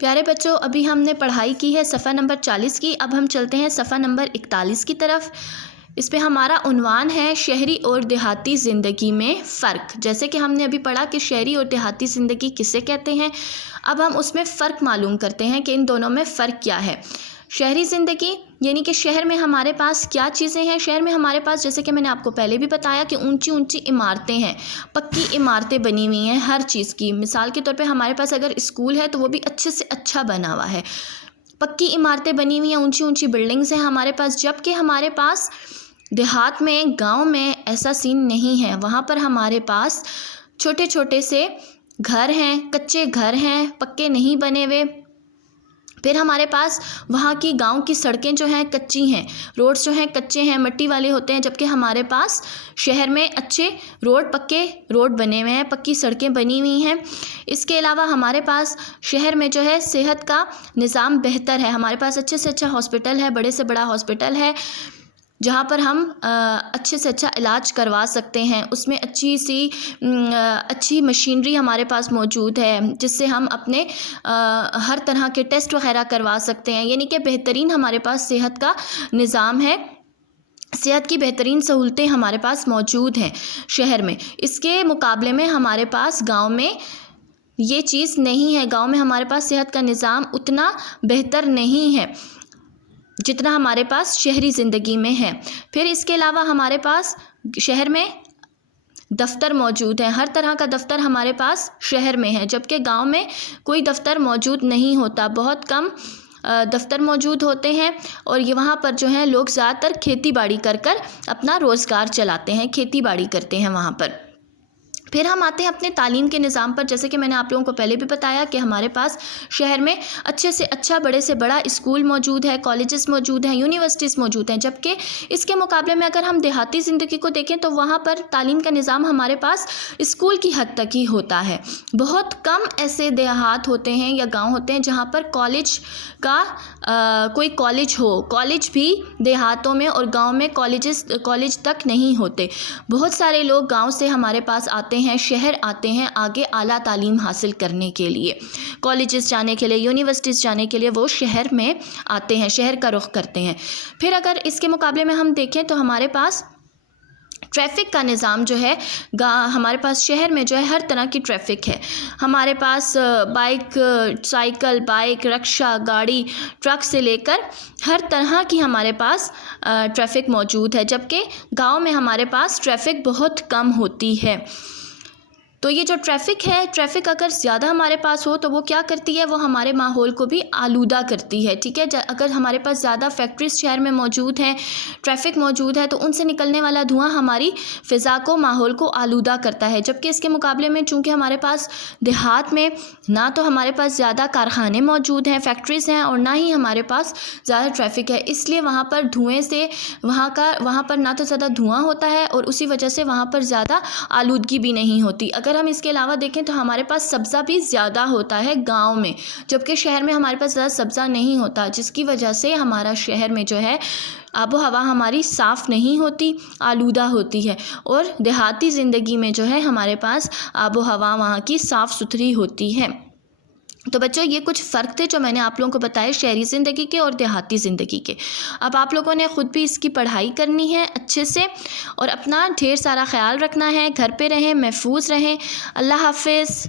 پیارے بچوں، ابھی ہم نے پڑھائی کی ہے صفحہ نمبر 40 کی. اب ہم چلتے ہیں صفحہ نمبر 41 کی طرف. اس پہ ہمارا عنوان ہے شہری اور دیہاتی زندگی میں فرق. جیسے کہ ہم نے ابھی پڑھا کہ شہری اور دیہاتی زندگی کسے کہتے ہیں. اب ہم اس میں فرق معلوم کرتے ہیں کہ ان دونوں میں فرق کیا ہے. شہری زندگی یعنی کہ شہر میں ہمارے پاس کیا چیزیں ہیں. شہر میں ہمارے پاس جیسے کہ میں نے آپ کو پہلے بھی بتایا کہ اونچی اونچی عمارتیں ہیں، پکی عمارتیں بنی ہوئی ہیں ہر چیز کی. مثال کے طور پہ ہمارے پاس اگر اسکول ہے تو وہ بھی اچھے سے اچھا بنا ہوا ہے، پکی عمارتیں بنی ہوئی ہیں، اونچی اونچی بلڈنگز ہیں ہمارے پاس. جبکہ ہمارے پاس دیہات میں، گاؤں میں ایسا سین نہیں ہے. وہاں پر ہمارے پاس چھوٹے چھوٹے سے گھر ہیں، کچے گھر ہیں، پکے نہیں بنے ہوئے. پھر ہمارے پاس وہاں کی گاؤں کی سڑکیں جو ہیں کچی ہیں، روڈز جو ہیں کچے ہیں، مٹی والے ہوتے ہیں. جبکہ ہمارے پاس شہر میں اچھے روڈ، پکے روڈ بنے ہوئے ہیں، پکی سڑکیں بنی ہوئی ہیں. اس کے علاوہ ہمارے پاس شہر میں جو ہے صحت کا نظام بہتر ہے. ہمارے پاس اچھے سے اچھا ہاسپٹل ہے، بڑے سے بڑا ہاسپٹل ہے جہاں پر ہم اچھے سے اچھا علاج کروا سکتے ہیں. اس میں اچھی مشینری ہمارے پاس موجود ہے جس سے ہم اپنے ہر طرح کے ٹیسٹ وغیرہ کروا سکتے ہیں. یعنی کہ بہترین ہمارے پاس صحت کا نظام ہے، صحت کی بہترین سہولتیں ہمارے پاس موجود ہیں شہر میں. اس کے مقابلے میں ہمارے پاس گاؤں میں یہ چیز نہیں ہے. گاؤں میں ہمارے پاس صحت کا نظام اتنا بہتر نہیں ہے جتنا ہمارے پاس شہری زندگی میں ہے. پھر اس کے علاوہ ہمارے پاس شہر میں دفتر موجود ہیں، ہر طرح کا دفتر ہمارے پاس شہر میں ہے. جبکہ گاؤں میں کوئی دفتر موجود نہیں ہوتا، بہت کم دفتر موجود ہوتے ہیں. اور یہ وہاں پر جو ہیں لوگ زیادہ تر کھیتی باڑی کر اپنا روزگار چلاتے ہیں، کھیتی باڑی کرتے ہیں وہاں پر. پھر ہم آتے ہیں اپنے تعلیم کے نظام پر. جیسے کہ میں نے آپ لوگوں کو پہلے بھی بتایا کہ ہمارے پاس شہر میں اچھے سے اچھا، بڑے سے بڑا اسکول موجود ہے، کالجز موجود ہیں، یونیورسٹیز موجود ہیں. جبکہ اس کے مقابلے میں اگر ہم دیہاتی زندگی کو دیکھیں تو وہاں پر تعلیم کا نظام ہمارے پاس اسکول کی حد تک ہی ہوتا ہے. بہت کم ایسے دیہات ہوتے ہیں یا گاؤں ہوتے ہیں جہاں پر کالج کا کوئی کالج ہو. کالج بھی دیہاتوں میں اور گاؤں میں کالج تک نہیں ہوتے. بہت سارے لوگ گاؤں سے ہمارے پاس آتے ہیں، شہر آتے ہیں آگے اعلیٰ تعلیم حاصل کرنے کے لیے، کالجز جانے کے لیے، یونیورسٹیز جانے کے لیے وہ شہر میں آتے ہیں، شہر کا رخ کرتے ہیں. پھر اگر اس کے مقابلے میں ہم دیکھیں تو ہمارے پاس ٹریفک کا نظام جو ہے ہمارے پاس شہر میں جو ہے ہر طرح کی ٹریفک ہے. ہمارے پاس سائیکل، بائک، رکشہ، گاڑی، ٹرک سے لے کر ہر طرح کی ہمارے پاس ٹریفک موجود ہے. جبکہ گاؤں میں ہمارے پاس ٹریفک بہت کم ہوتی ہے. تو یہ جو ٹریفک ہے، ٹریفک اگر زیادہ ہمارے پاس ہو تو وہ کیا کرتی ہے، وہ ہمارے ماحول کو بھی آلودہ کرتی ہے. ٹھیک ہے، اگر ہمارے پاس زیادہ فیکٹریز شہر میں موجود ہیں، ٹریفک موجود ہے، تو ان سے نکلنے والا دھواں ہماری فضا کو، ماحول کو آلودہ کرتا ہے. جبکہ اس کے مقابلے میں چونکہ ہمارے پاس دیہات میں نہ تو ہمارے پاس زیادہ کارخانے موجود ہیں، فیکٹریز ہیں، اور نہ ہی ہمارے پاس زیادہ ٹریفک ہے. اس لیے وہاں پر دھوئیں سے وہاں پر نہ تو زیادہ دھواں ہوتا ہے اور اسی وجہ سے وہاں پر زیادہ آلودگی بھی نہیں ہوتی. اگر ہم اس کے علاوہ دیکھیں تو ہمارے پاس سبزہ بھی زیادہ ہوتا ہے گاؤں میں، جبکہ شہر میں ہمارے پاس زیادہ سبزہ نہیں ہوتا، جس کی وجہ سے ہمارا شہر میں جو ہے آب و ہوا ہماری صاف نہیں ہوتی، آلودہ ہوتی ہے. اور دیہاتی زندگی میں جو ہے ہمارے پاس آب و ہوا وہاں کی صاف ستھری ہوتی ہے. تو بچوں، یہ کچھ فرق تھے جو میں نے آپ لوگوں کو بتائے شہری زندگی کے اور دیہاتی زندگی کے. اب آپ لوگوں نے خود بھی اس کی پڑھائی کرنی ہے اچھے سے اور اپنا ڈھیر سارا خیال رکھنا ہے. گھر پہ رہیں، محفوظ رہیں. اللہ حافظ.